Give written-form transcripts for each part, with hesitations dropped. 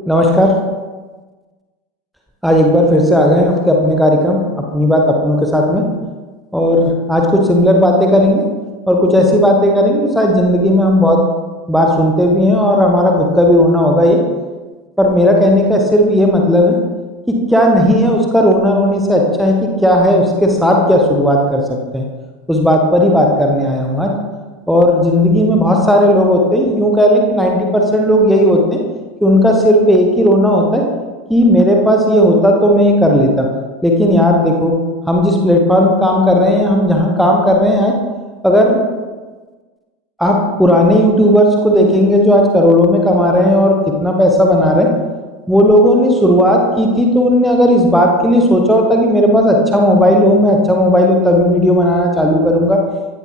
नमस्कार। आज एक बार फिर से आ गए आपके अपने कार्यक्रम अपनी बात अपनों के साथ में। और आज कुछ सिमिलर बातें करेंगे और कुछ ऐसी बातें करेंगे जो शायद ज़िंदगी में हम बहुत बार सुनते भी हैं और हमारा खुद का भी रोना होगा ये। पर मेरा कहने का सिर्फ ये मतलब है कि क्या नहीं है उसका रोना रोने से अच्छा है कि क्या है उसके साथ क्या शुरुआत कर सकते हैं, उस बात पर ही बात करने आया हूँ आज। और ज़िंदगी में बहुत सारे लोग होते हैं, यूँ कह लें कि 90% लोग यही होते हैं कि उनका सिर्फ एक ही रोना होता है कि मेरे पास ये होता तो मैं ये कर लेता। लेकिन यार देखो, हम जिस प्लेटफॉर्म पर काम कर रहे हैं, हम जहाँ काम कर रहे हैं आज, अगर आप पुराने यूट्यूबर्स को देखेंगे जो आज करोड़ों में कमा रहे हैं और कितना पैसा बना रहे हैं, वो लोगों ने शुरुआत की थी तो उनने अगर इस बात के लिए सोचा होता कि मेरे पास अच्छा मोबाइल हो, मैं अच्छा मोबाइल हो तभी वीडियो बनाना चालू करूँगा,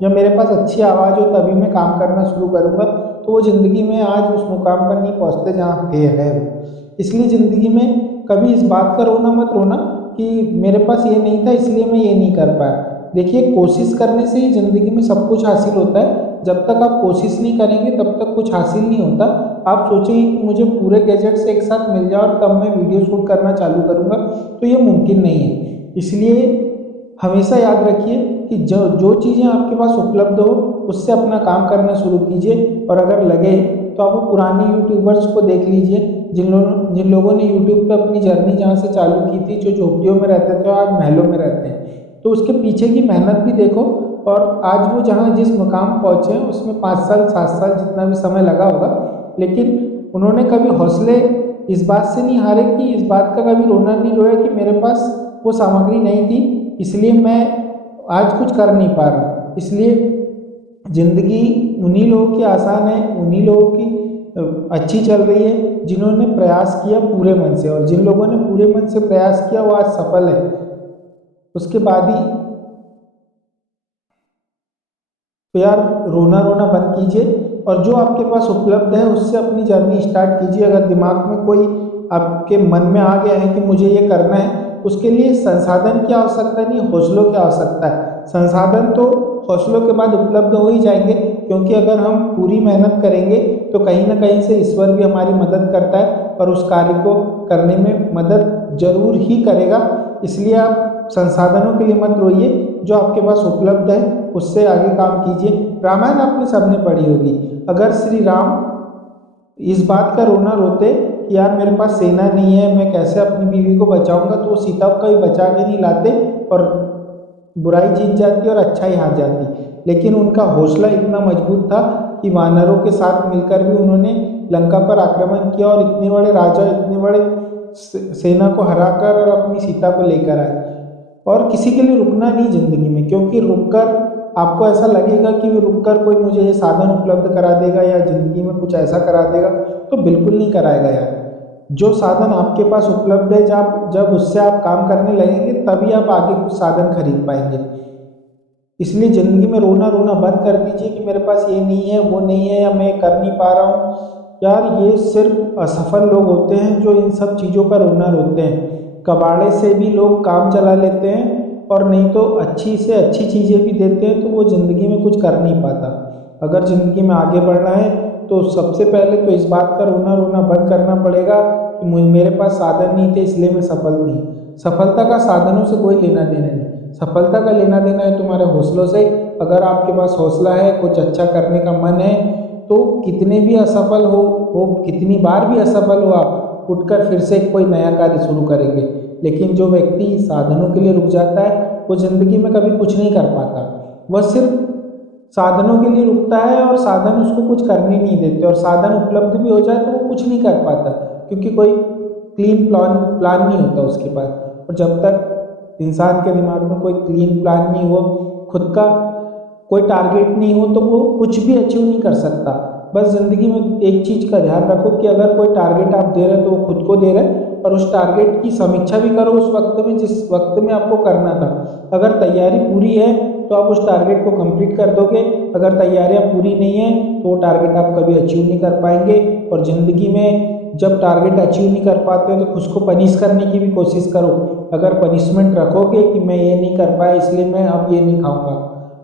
या मेरे पास अच्छी आवाज़ हो तभी मैं काम करना शुरू करूँगा, तो वो ज़िंदगी में आज उस मुकाम पर नहीं पहुँचते जहाँ पे है वो। इसलिए ज़िंदगी में कभी इस बात का रोना मत रोना कि मेरे पास ये नहीं था इसलिए मैं ये नहीं कर पाया। देखिए, कोशिश करने से ही ज़िंदगी में सब कुछ हासिल होता है। जब तक आप कोशिश नहीं करेंगे तब तक कुछ हासिल नहीं होता। आप सोचेंगे कि मुझे पूरे गैजेट्स एक साथ मिल जाए और तब मैं वीडियो शूट करना चालू करूँगा, तो ये मुमकिन नहीं है। इसलिए हमेशा याद रखिए कि जो जो चीज़ें आपके पास उपलब्ध हो उससे अपना काम करना शुरू कीजिए। और अगर लगे तो आप वो पुराने यूट्यूबर्स को देख लीजिए जिन लोगों ने यूट्यूब पे अपनी जर्नी जहाँ से चालू की थी, जो झोपड़ियों में रहते थे और आज महलों में रहते हैं, तो उसके पीछे की मेहनत भी देखो। और आज वो जहाँ जिस मुकाम पहुँचे हैं उसमें 5 साल 7 साल जितना भी समय लगा होगा, लेकिन उन्होंने कभी हौसले इस बात से नहीं हारे कि इस बात का कभी रोना नहीं रोया कि मेरे पास वो सामग्री नहीं थी इसलिए मैं आज कुछ कर नहीं पा रहा। इसलिए ज़िंदगी उन्हीं लोगों की आसान है, उन्हीं लोगों की अच्छी चल रही है जिन्होंने प्रयास किया पूरे मन से, और जिन लोगों ने पूरे मन से प्रयास किया वो आज सफल है। उसके बाद ही तो यार रोना रोना बंद कीजिए और जो आपके पास उपलब्ध है उससे अपनी जर्नी स्टार्ट कीजिए। अगर दिमाग में कोई आपके मन में आ गया है कि मुझे ये करना है, उसके लिए संसाधन की आवश्यकता नहीं, हौसलों की आवश्यकता है। संसाधन तो हौसलों के बाद उपलब्ध हो ही जाएंगे, क्योंकि अगर हम पूरी मेहनत करेंगे तो कहीं ना कहीं से ईश्वर भी हमारी मदद करता है और उस कार्य को करने में मदद जरूर ही करेगा। इसलिए आप संसाधनों के लिए मत रोइए, जो आपके पास उपलब्ध है उससे आगे काम कीजिए। रामायण आपने सबने पढ़ी होगी। अगर श्री राम इस बात का रोना रोते कि यार मेरे पास सेना नहीं है, मैं कैसे अपनी बीवी को बचाऊंगा, तो वो सीता को कभी बचा के नहीं लाते और बुराई जीत जाती और अच्छाई हार जाती। लेकिन उनका हौसला इतना मजबूत था कि वानरों के साथ मिलकर भी उन्होंने लंका पर आक्रमण किया और इतने बड़े राजा, इतने बड़े सेना को हराकर और अपनी सीता को लेकर आए। और किसी के लिए रुकना नहीं ज़िंदगी में, क्योंकि रुककर आपको ऐसा लगेगा कि रुककर कोई मुझे ये साधन उपलब्ध करा देगा या ज़िंदगी में कुछ ऐसा करा देगा, तो बिल्कुल नहीं कराएगा यार। जो साधन आपके पास उपलब्ध है, जब जब उससे आप काम करने लगेंगे तभी आप आगे कुछ साधन खरीद पाएंगे। इसलिए ज़िंदगी में रोना रोना बंद कर दीजिए कि मेरे पास ये नहीं है, वो नहीं है, या मैं कर नहीं पा रहा हूँ। यार ये सिर्फ असफल लोग होते हैं जो इन सब चीज़ों का रोना रोते हैं। कबाड़े से भी लोग काम चला लेते हैं और नहीं तो अच्छी से अच्छी चीज़ें भी देते हैं, तो वो ज़िंदगी में कुछ कर नहीं पाता। अगर ज़िंदगी में आगे बढ़ना है तो सबसे पहले तो इस बात का रोना रोना बंद करना पड़ेगा कि मेरे पास साधन नहीं थे इसलिए मैं सफल नहीं। सफलता का साधनों से कोई लेना देना नहीं, सफलता का लेना देना है तुम्हारे हौसलों से। अगर आपके पास हौसला है, कुछ अच्छा करने का मन है, तो कितने भी असफल हो कितनी बार भी असफल हो, आप उठकर फिर से कोई नया कार्य शुरू करेंगे। लेकिन जो व्यक्ति साधनों के लिए रुक जाता है वो ज़िंदगी में कभी कुछ नहीं कर पाता। वह सिर्फ साधनों के लिए रुकता है और साधन उसको कुछ करने नहीं देते, और साधन उपलब्ध भी हो जाए तो वो कुछ नहीं कर पाता, क्योंकि कोई क्लीन प्लान नहीं होता उसके पास। और जब तक इंसान के दिमाग में कोई क्लीन प्लान नहीं हो, खुद का कोई टारगेट नहीं हो, तो वो कुछ भी अचीव नहीं कर सकता। बस ज़िंदगी में एक चीज़ का ध्यान रखो कि अगर कोई टारगेट आप दे रहे हैं तो वो खुद को दे रहे हैं, और उस टारगेट की समीक्षा भी करो उस वक्त में जिस वक्त में आपको करना था। अगर तैयारी पूरी है तो आप उस टारगेट को कंप्लीट कर दोगे, अगर तैयारियां पूरी नहीं है तो वो टारगेट आप कभी अचीव नहीं कर पाएंगे। और ज़िंदगी में जब टारगेट अचीव नहीं कर पाते हो तो खुद को पनिश करने की भी कोशिश करो। अगर पनिशमेंट रखोगे कि मैं ये नहीं कर पाया इसलिए मैं अब ये नहीं खाऊंगा,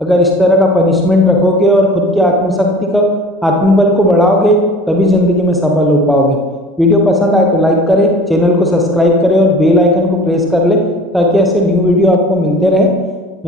अगर इस तरह का पनिशमेंट रखोगे और खुद की आत्मशक्ति का आत्मबल को बढ़ाओगे, तभी ज़िंदगी में सफल हो पाओगे। वीडियो पसंद आए तो लाइक करें, चैनल को सब्सक्राइब करें और बेल आइकन को प्रेस कर लें ताकि ऐसे न्यू वीडियो आपको मिलते रहे।